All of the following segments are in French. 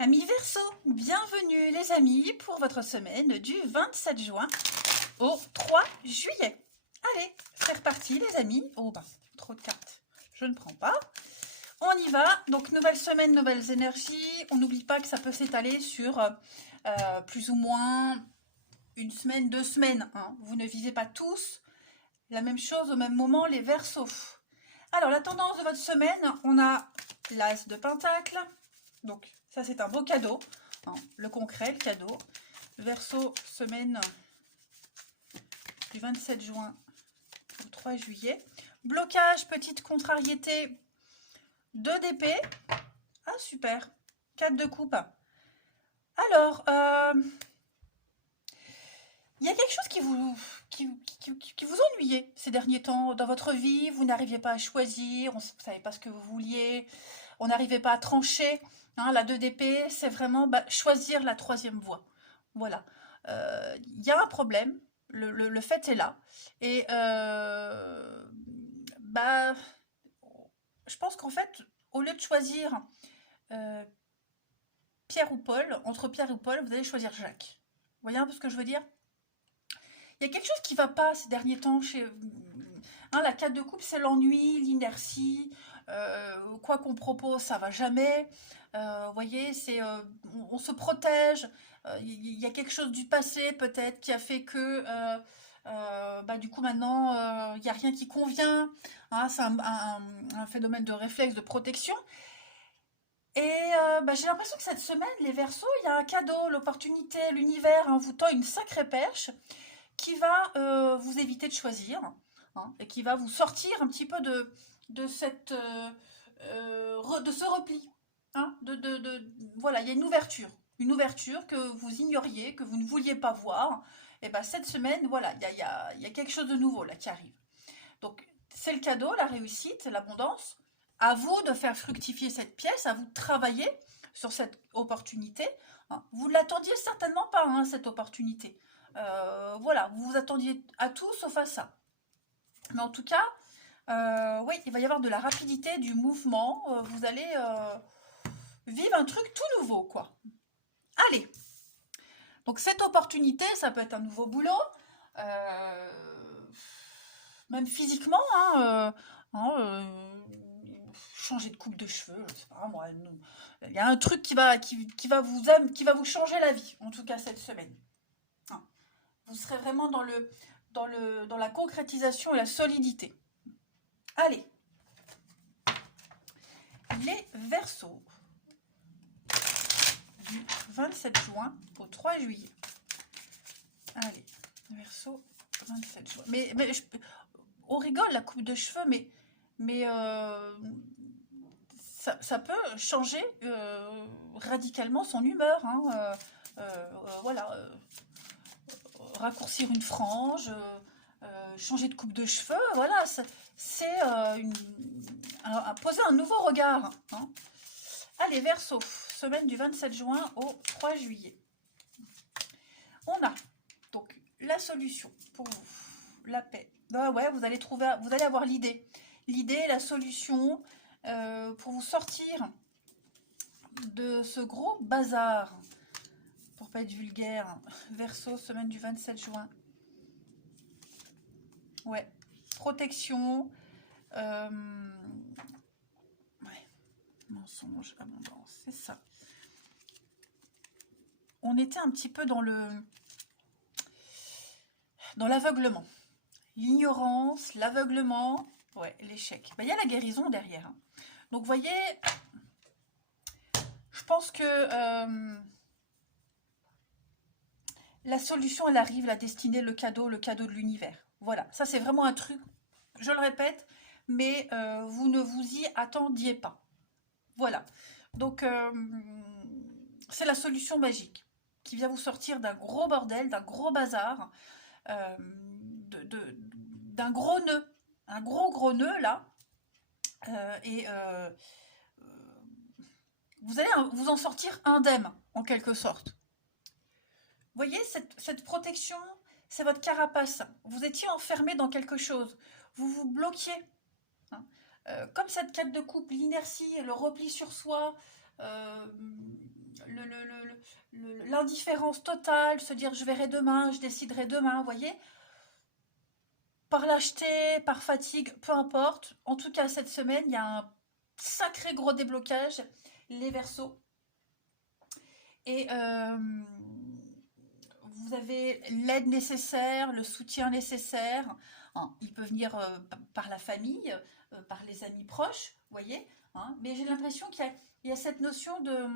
Amis Verseau, bienvenue les amis pour votre semaine du 27 juin au 3 juillet. Allez, c'est reparti les amis. Oh bah, trop de cartes, je ne prends pas. On y va, donc nouvelle semaine, nouvelles énergies. On n'oublie pas que ça peut s'étaler sur plus ou moins une semaine, 2 semaines. Hein. Vous ne visez pas tous la même chose au même moment, les Verseaux. Alors, la tendance de votre semaine, on a l'As de Pentacle. Donc, ça, c'est un beau cadeau. Hein, le concret, le cadeau. Verseau, semaine du 27 juin au 3 juillet. Blocage, petite contrariété, 2 d'épée. Ah, super. 4 de coupe. Alors, il y a quelque chose qui vous ennuyait ces derniers temps dans votre vie. Vous n'arriviez pas à choisir, vous ne savez pas ce que vous vouliez, on n'arrivait pas à trancher. Hein, la 2 d'épée, c'est vraiment choisir la troisième voie. Voilà. Il y a un problème, le fait est là. Et je pense qu'en fait, au lieu de choisir euh, Pierre ou Paul, entre Pierre ou Paul, vous allez choisir Jacques. Vous voyez un peu ce que je veux dire? Il y a quelque chose qui ne va pas ces derniers temps chez... Hein, la 4 de coupe, c'est l'ennui, l'inertie. Quoi qu'on propose, ça va jamais. Vous voyez, on se protège. Il y a quelque chose du passé peut-être qui a fait que du coup maintenant il n'y a rien qui convient. Hein, c'est un phénomène de réflexe de protection. Et j'ai l'impression que cette semaine, les Verseaux, il y a un cadeau, l'opportunité, l'univers vous tend une sacrée perche qui va vous éviter de choisir hein, et qui va vous sortir un petit peu de de ce repli. Hein, voilà, il y a une ouverture que vous ignoriez, que vous ne vouliez pas voir. Et ben cette semaine, voilà, il y a quelque chose de nouveau là qui arrive. Donc c'est le cadeau, la réussite, l'abondance. À vous de faire fructifier cette pièce, à vous de travailler sur cette opportunité. Hein. Vous ne l'attendiez certainement pas, hein, cette opportunité. Voilà, vous vous attendiez à tout sauf à ça. Mais en tout cas, oui, il va y avoir de la rapidité, du mouvement. Vous allez vivre un truc tout nouveau, quoi. Allez, donc cette opportunité, ça peut être un nouveau boulot, même physiquement, changer de coupe de cheveux, je sais pas moi. Il y a un truc qui va vous changer la vie, en tout cas cette semaine. Hein. Vous serez vraiment dans la concrétisation et la solidité. Allez, les Verseaux du 27 juin au 3 juillet. Allez, Verseau, 27 juin. On rigole la coupe de cheveux, mais ça peut changer radicalement son humeur. Hein, voilà, raccourcir une frange, changer de coupe de cheveux, voilà, c'est poser un nouveau regard. Hein. Allez, Verseau, semaine du 27 juin au 3 juillet. On a donc la solution pour vous, la paix. Ah ouais, vous allez avoir l'idée, la solution pour vous sortir de ce gros bazar. Pour pas être vulgaire, Verseau, semaine du 27 juin. Ouais, protection, ouais, mensonge, abondance, c'est ça. On était un petit peu dans l'aveuglement, l'ignorance, l'aveuglement, ouais, l'échec. Il y a la guérison derrière. Hein. Donc, vous voyez, je pense que la solution, elle arrive, la destinée, le cadeau de l'univers. Voilà, ça c'est vraiment un truc, je le répète, mais vous ne vous y attendiez pas. Voilà, donc c'est la solution magique qui vient vous sortir d'un gros bordel, d'un gros bazar, d'un gros nœud, un gros nœud là, et vous allez vous en sortir indemne en quelque sorte. Vous voyez, cette protection, c'est votre carapace. Vous étiez enfermé dans quelque chose. Vous vous bloquiez. Hein. Comme cette 4 de coupe, l'inertie, le repli sur soi, l'indifférence totale, se dire je verrai demain, je déciderai demain, vous voyez, par lâcheté, par fatigue, peu importe. En tout cas, cette semaine, il y a un sacré gros déblocage, les Verseaux. Et vous avez l'aide nécessaire, le soutien nécessaire. Hein, il peut venir par la famille, par les amis proches, vous voyez. Hein, mais j'ai l'impression qu'il y a cette notion de,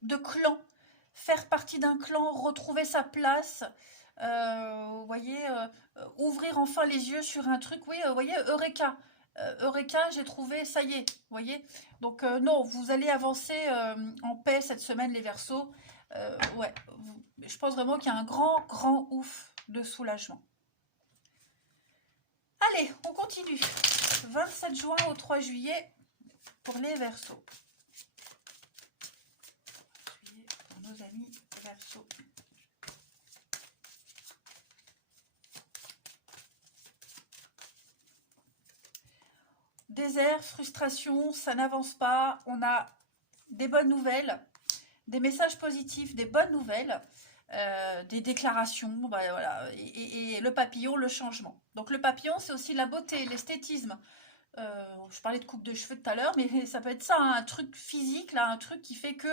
de clan. Faire partie d'un clan, retrouver sa place, vous voyez, ouvrir enfin les yeux sur un truc. Oui, vous voyez, Eureka. Eureka, j'ai trouvé, ça y est, vous voyez. Donc non, vous allez avancer en paix cette semaine, les Verseaux. Ouais, je pense vraiment qu'il y a un grand, grand ouf de soulagement. Allez, on continue. 27 juin au 3 juillet pour les Verseaux. Pour nos amis Verseaux. Désert, frustration, ça n'avance pas. On a des bonnes nouvelles, des messages positifs, des bonnes nouvelles, des déclarations, bah voilà, et le papillon, le changement. Donc le papillon, c'est aussi la beauté, l'esthétisme. Je parlais de coupe de cheveux tout à l'heure, mais ça peut être ça, hein, un truc physique, là, un truc qui fait que,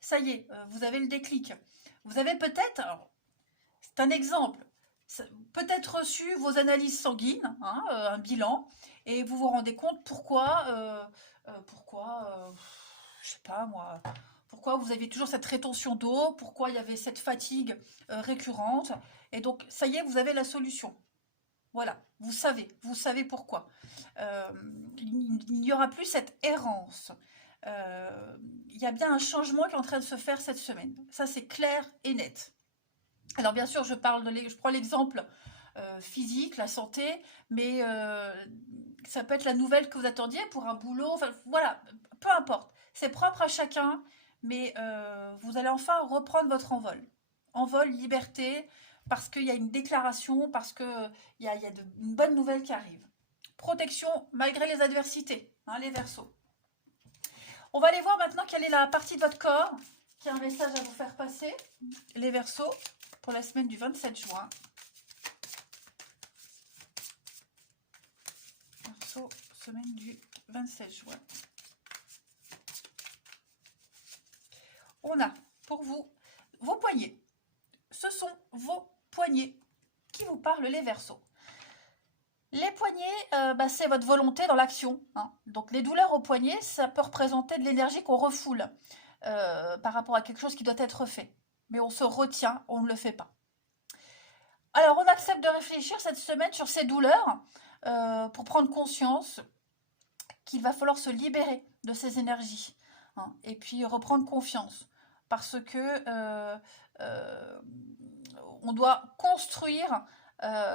ça y est, vous avez le déclic. Vous avez peut-être, c'est un exemple, peut-être reçu vos analyses sanguines, hein, un bilan, et vous vous rendez compte pourquoi, je sais pas moi, pourquoi vous aviez toujours cette rétention d'eau, pourquoi il y avait cette fatigue récurrente, et donc ça y est, vous avez la solution. Voilà, vous savez pourquoi. Il n'y aura plus cette errance. Il y a bien un changement qui est en train de se faire cette semaine. Ça, c'est clair et net. Alors bien sûr, je prends l'exemple physique, la santé, mais ça peut être la nouvelle que vous attendiez pour un boulot. Enfin, voilà, peu importe. C'est propre à chacun, mais vous allez enfin reprendre votre envol. Envol, liberté, parce qu'il y a une déclaration, parce qu'il y a une bonne nouvelle qui arrive. Protection malgré les adversités, hein, les Verseaux. On va aller voir maintenant quelle est la partie de votre corps qui a un message à vous faire passer, les Verseaux, pour la semaine du 27 juin. Verseau, semaine du 27 juin. On a pour vous vos poignets. Ce sont vos poignets qui vous parlent, les Verseaux. Les poignets, c'est votre volonté dans l'action. Hein. Donc les douleurs aux poignets, ça peut représenter de l'énergie qu'on refoule par rapport à quelque chose qui doit être fait. Mais on se retient, on ne le fait pas. Alors on accepte de réfléchir cette semaine sur ces douleurs pour prendre conscience qu'il va falloir se libérer de ces énergies. Hein, et puis reprendre confiance. Parce que on doit construire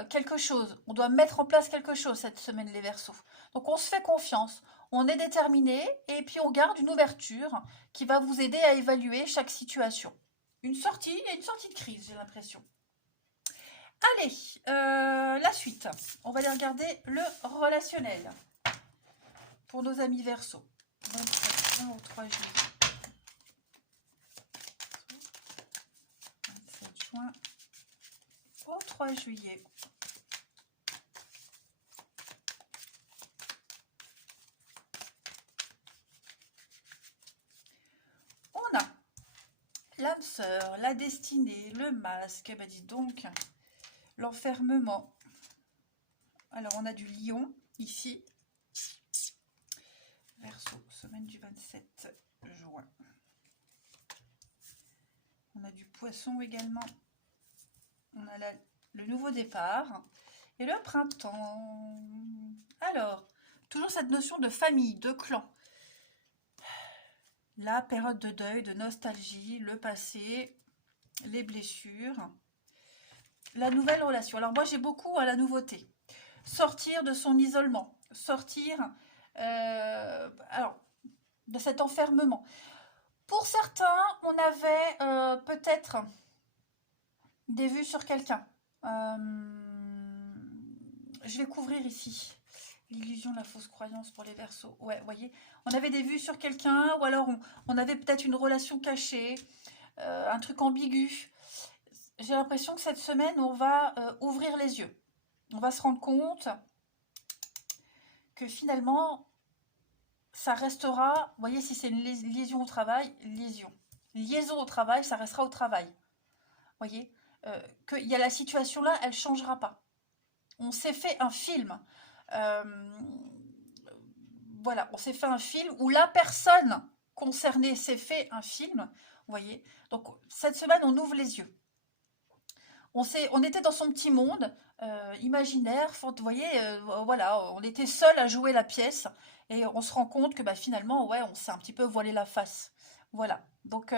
quelque chose. On doit mettre en place quelque chose cette semaine, les Verseaux. Donc on se fait confiance, on est déterminé et puis on garde une ouverture qui va vous aider à évaluer chaque situation. Une sortie de crise, j'ai l'impression. Allez, la suite. On va aller regarder le relationnel pour nos amis Verseaux. 27 juin au 3 juillet. 27 juin au 3 juillet. On a l'âme sœur, la destinée, le masque, bah dis donc, l'enfermement. Alors on a du lion ici. Verseau, semaine du 27 juin. On a du poisson également. On a le nouveau départ et le printemps. Alors, toujours cette notion de famille, de clan. La période de deuil, de nostalgie, le passé, les blessures. La nouvelle relation. Alors moi, j'ai beaucoup à la nouveauté. Sortir de son isolement. Sortir de cet enfermement. Pour certains, on avait peut-être des vues sur quelqu'un. Je vais couvrir ici. L'illusion, la fausse croyance pour les Verseaux. Ouais, vous voyez, on avait des vues sur quelqu'un, ou alors on avait peut-être une relation cachée, un truc ambigu. J'ai l'impression que cette semaine, on va ouvrir les yeux. On va se rendre compte que finalement, ça restera, vous voyez, si c'est une liaison au travail, liaison au travail, ça restera au travail. Vous voyez, qu'il y a la situation là, elle ne changera pas. On s'est fait un film. Euh, voilà, on s'est fait un film où la personne concernée s'est fait un film. Vous voyez, donc cette semaine, on ouvre les yeux. On était dans son petit monde imaginaire, vous voyez, voilà, on était seul à jouer la pièce et on se rend compte que bah, finalement, ouais, on s'est un petit peu voilé la face. Voilà, donc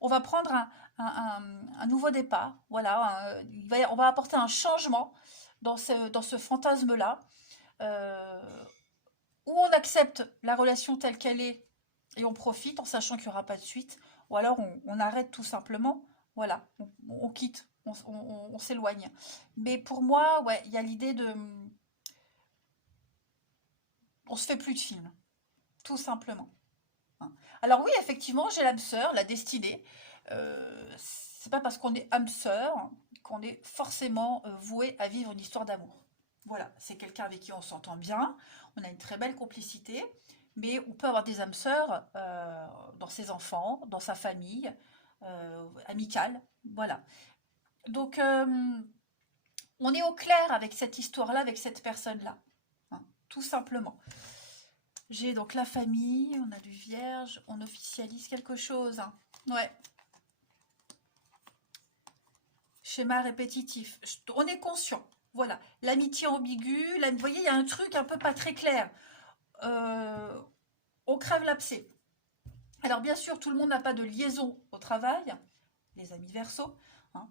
on va prendre un nouveau départ, voilà, on va apporter un changement dans ce fantasme-là, où on accepte la relation telle qu'elle est et on profite en sachant qu'il n'y aura pas de suite, ou alors on arrête tout simplement, voilà, on quitte, on s'éloigne. Mais pour moi, ouais, il y a l'idée de... On se fait plus de films, tout simplement. Hein. Alors oui, effectivement, j'ai l'âme sœur, la destinée. C'est pas parce qu'on est âme sœur qu'on est forcément voué à vivre une histoire d'amour. Voilà, c'est quelqu'un avec qui on s'entend bien, on a une très belle complicité, mais on peut avoir des âmes sœurs dans ses enfants, dans sa famille, amicale, voilà. Donc, on est au clair avec cette histoire-là, avec cette personne-là, hein, tout simplement. J'ai donc la famille, on a du vierge, on officialise quelque chose, hein. Ouais. Schéma répétitif, on est conscient. Voilà, l'amitié ambiguë, vous voyez, il y a un truc un peu pas très clair. On crève l'abcès. Alors bien sûr, tout le monde n'a pas de liaison au travail, les amis Verseaux. Hein.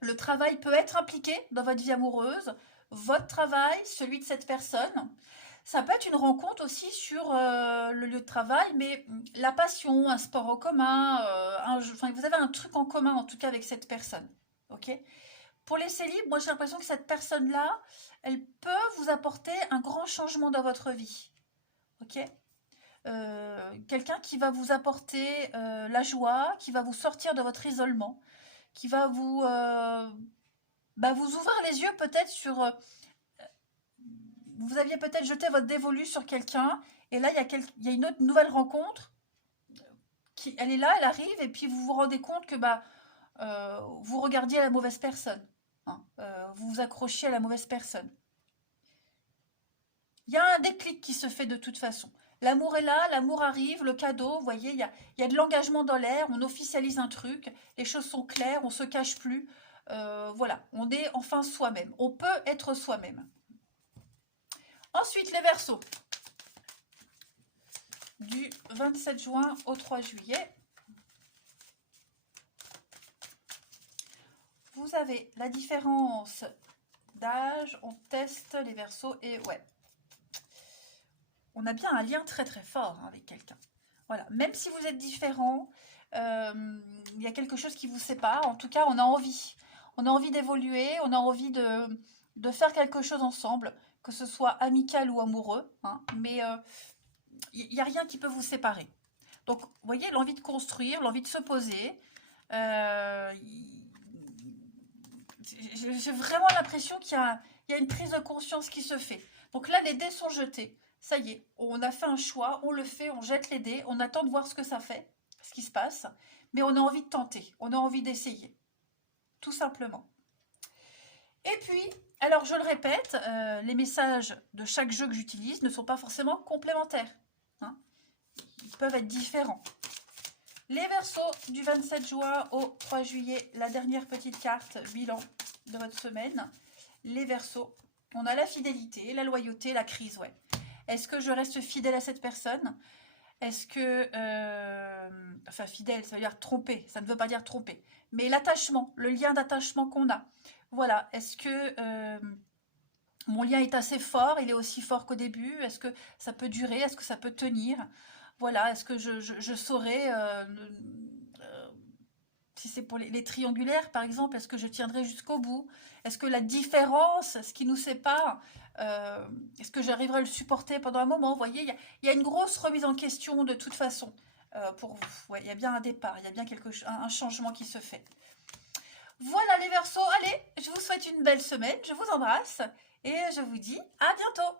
Le travail peut être impliqué dans votre vie amoureuse, votre travail, celui de cette personne. Ça peut être une rencontre aussi sur le lieu de travail, mais la passion, un sport en commun, enfin, vous avez un truc en commun en tout cas avec cette personne. Ok. Pour les célibes, moi j'ai l'impression que cette personne-là, elle peut vous apporter un grand changement dans votre vie. Ok. Quelqu'un qui va vous apporter la joie, qui va vous sortir de votre isolement, qui va vous ouvrir les yeux peut-être sur... vous aviez peut-être jeté votre dévolu sur quelqu'un, et là il y a une autre nouvelle rencontre, elle est là, elle arrive, et puis vous vous rendez compte que vous regardiez à la mauvaise personne. Hein, vous vous accrochiez à la mauvaise personne. Il y a un déclic qui se fait de toute façon. L'amour est là, l'amour arrive, le cadeau, vous voyez, il y a de l'engagement dans l'air, on officialise un truc, les choses sont claires, on ne se cache plus. Voilà, on est enfin soi-même. On peut être soi-même. Ensuite, les Verseaux. Du 27 juin au 3 juillet. Vous avez la différence d'âge, on teste les Verseaux et ouais. On a bien un lien très très fort avec quelqu'un. Voilà, même si vous êtes différents, il y a quelque chose qui vous sépare. En tout cas, on a envie. On a envie d'évoluer, on a envie de faire quelque chose ensemble, que ce soit amical ou amoureux. Hein, mais il n'y a rien qui peut vous séparer. Donc, vous voyez, l'envie de construire, l'envie de se poser. J'ai vraiment l'impression qu'il y a une prise de conscience qui se fait. Donc là, les dés sont jetés. Ça y est, on a fait un choix, on le fait, on jette les dés, on attend de voir ce que ça fait, ce qui se passe, mais on a envie de tenter, on a envie d'essayer, tout simplement. Et puis, alors je le répète, les messages de chaque jeu que j'utilise ne sont pas forcément complémentaires. Hein. Ils peuvent être différents. Les Verseaux du 27 juin au 3 juillet, la dernière petite carte bilan de votre semaine. Les Verseaux, on a la fidélité, la loyauté, la crise, ouais. Est-ce que je reste fidèle à cette personne? Est-ce que... enfin, fidèle, ça veut dire tromper. Ça ne veut pas dire tromper. Mais l'attachement, le lien d'attachement qu'on a. Voilà. Est-ce que mon lien est assez fort? Il est aussi fort qu'au début? Est-ce que ça peut durer? Est-ce que ça peut tenir? Voilà. Est-ce que je saurais Si c'est pour les triangulaires, par exemple, est-ce que je tiendrai jusqu'au bout? Est-ce que la différence, ce qui nous sépare, est-ce que j'arriverai à le supporter pendant un moment? Vous voyez, il y a une grosse remise en question de toute façon pour vous. Ouais, il y a bien un départ, il y a bien un changement qui se fait. Voilà les Verseaux, allez, je vous souhaite une belle semaine, je vous embrasse et je vous dis à bientôt.